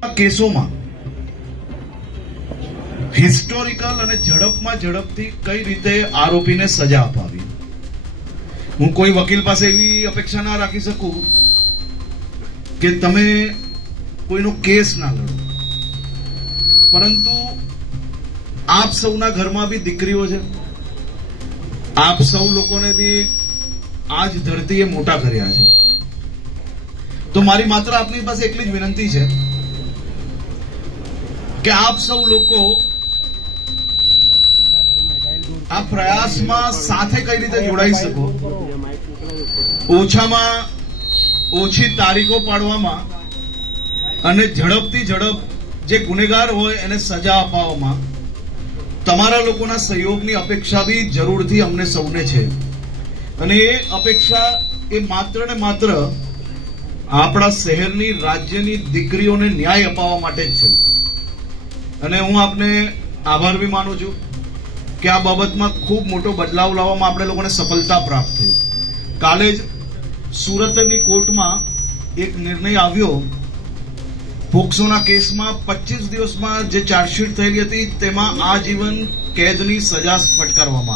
કેસોમાં હિસ્ટોરિકલ અને ઝડપમાં ઝડપથી કઈ રીતે આરોપીને સજા અપાવી. હું કોઈ વકીલ પાસે એવી અપેક્ષા ના રાખી શકું કે તમે કોઈનો કેસ ના લડો, પરંતુ આપ સૌના ઘરમાં બી દીકરીઓ છે, આપ સૌ લોકોને બી આ જ ધરતીએ મોટા કર્યા છે. તો મારી માત્ર આપની પાસે એટલી જ વિનંતી છે કે આપ સૌ લોકો આ પ્રયાસમાં સાથે કઈ રીતે જોડાઈ શકો, ઓછામાં ઓછી તારીખો પાડવામાં અને ઝડપથી ઝડપ જે ગુનેગાર હોય એને સજા અપાવવામાં તમારા લોકોના સહયોગની અપેક્ષા બી જરૂરથી અમને સૌને છે. અને એ અપેક્ષા એ માત્ર ને માત્ર આપણા શહેરની, રાજ્યની દીકરીઓને ન્યાય અપાવવા માટે જ છે. અને હું આપને આભાર બી માનું છું કે આ બાબતમાં ખૂબ મોટો બદલાવ લાવવામાં આપણે લોકોને સફળતા પ્રાપ્ત થઈ. કાલે જ સુરતની કોર્ટમાં એક નિર્ણય આવ્યો. પોક્સોના કેસમાં 25 દિવસમાં જે ચાર્જશીટ થયેલી હતી તેમાં આજીવન કેદની સજા ફટકારવામાં